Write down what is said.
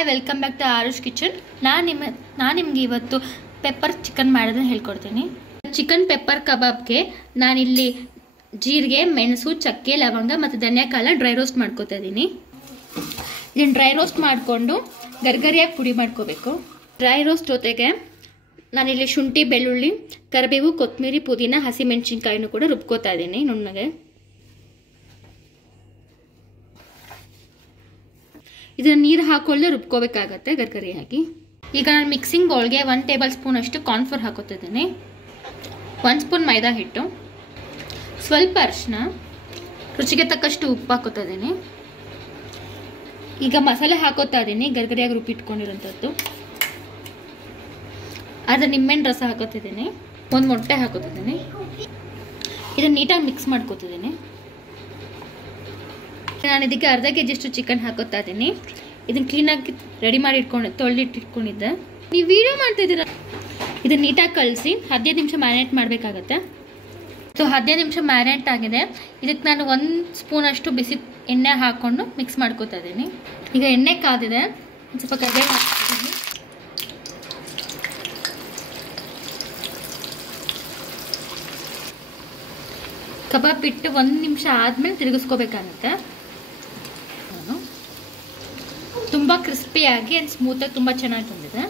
Hi, welcome back to Aarush kitchen. ನಾನು ನಿಮಗೆ ಇವತ್ತು ಪೆಪ್ಪರ್ ಚಿಕನ್ ಮಾಡೋದನ್ನ ಹೇಳ್ಕೊಡ್ತೀನಿ. ಚಿಕನ್ ಪೆಪ್ಪರ್ ಕಬಾಬ್ಗೆ ನಾನಿಲ್ಲಿ ಜೀರಿಗೆ, ಮೆಣಸು, ಚಕ್ಕೆ, ಲವಂಗ ಮತ್ತು ಧನಿಯಾಕಾಳ ಡ್ರೈ ರೋಸ್ಟ್ ಮಾಡ್ಕೋತಾ ಇದ್ದೀನಿ. ಇದನ್ನು ಡ್ರೈ ರೋಸ್ಟ್ ಮಾಡಿಕೊಂಡು ಗರ್ಗರಿಯಾಗಿ ಪುಡಿ ಮಾಡ್ಕೋಬೇಕು. ಡ್ರೈ ರೋಸ್ಟ್ ಜೊತೆಗೆ ನಾನಿಲ್ಲಿ ಶುಂಠಿ, ಬೆಳ್ಳುಳ್ಳಿ, ಕರಿಬೇವು, ಕೊತ್ತಂಬರಿ, ಪುದೀನ, ಹಸಿಮೆಣಸಿನ್ಕಾಯಿನೂ ಕೂಡ ರುಬ್ಕೋತಾ ಇದ್ದೀನಿ ನುಣ್ಣಗೆ. ಇದನ್ನು ನೀರು ಹಾಕೊಳ್ಳದೆ ರುಬ್ಕೋಬೇಕಾಗತ್ತೆ ಗರ್ಗರಿಯಾಗಿ. ಈಗ ನಾನು ಮಿಕ್ಸಿಂಗ್ ಬೌಲ್ಗೆ 1 ಟೇಬಲ್ ಸ್ಪೂನ್ ಅಷ್ಟು ಕಾರ್ನ್ಫ್ಲೋರ್ ಹಾಕೋತಿದ್ದೀನಿ, 1 ಸ್ಪೂನ್ ಮೈದಾ ಹಿಟ್ಟು, ಸ್ವಲ್ಪ ಅರಿಶಿನ, ರುಚಿಗೆ ತಕ್ಕಷ್ಟು ಉಪ್ಪು ಹಾಕೋತಾ ಇದ್ದೀನಿ. ಈಗ ಮಸಾಲೆ ಹಾಕೋತಾ ಇದ್ದೀನಿ, ಗರ್ಗರಿಯಾಗಿ ರುಬ್ಬಿಟ್ಕೊಂಡಿರೋಂಥದ್ದು. ಅರ್ಧ ನಿಂಬೆಹಣ್ಣು ರಸ ಹಾಕೋತಿದ್ದೀನಿ, 1 ಮೊಟ್ಟೆ ಹಾಕೋತಿದ್ದೀನಿ. ಇದನ್ನು ನೀಟಾಗಿ ಮಿಕ್ಸ್ ಮಾಡ್ಕೋತಿದ್ದೀನಿ. ನಾನು ಇದಕ್ಕೆ ಅರ್ಧ kg ಅಷ್ಟು ಚಿಕನ್ ಹಾಕೋತಾ ಇದ್ದೀನಿ. ಇದನ್ನು ಕ್ಲೀನಾಗಿ ರೆಡಿ ಮಾಡಿ ತೊಳೆದಿಟ್ಟಿಟ್ಕೊಂಡಿದ್ದೆ. ನೀವು ವಿಡಿಯೋ ಮಾಡ್ತಾ ಇದ್ದೀರಾ. ಇದನ್ನು ನೀಟಾಗಿ ಕಳಿಸಿ 15 ನಿಮಿಷ ಮ್ಯಾರಿನೇಟ್ ಮಾಡಬೇಕಾಗತ್ತೆ. ಸೊ 15 ನಿಮಿಷ ಮ್ಯಾರಿನೇಟ್ ಆಗಿದೆ. ಇದಕ್ಕೆ ನಾನು 1 ಸ್ಪೂನ್ ಅಷ್ಟು ಬಿಸಿ ಎಣ್ಣೆ ಹಾಕ್ಕೊಂಡು ಮಿಕ್ಸ್ ಮಾಡ್ಕೋತಾ ಇದ್ದೀನಿ. ಈಗ ಎಣ್ಣೆ ಕಾದಿದೆ, ಒಂದು ಸ್ವಲ್ಪ ಕರಿಬೇವು ಹಾಕ್ತಿದ್ದೀನಿ. ಕಬಾಬ್ ಬಿಟ್ಟು 1 ನಿಮಿಷ ಆದಮೇಲೆ ತಿರುಗಿಸ್ಕೋಬೇಕಾಗತ್ತೆ. ತುಂಬ ಕ್ರಿಸ್ಪಿಯಾಗಿ ಆ್ಯಂಡ್ ಸ್ಮೂತಾಗಿ ತುಂಬ ಚೆನ್ನಾಗಿ ಬಂದಿದೆ.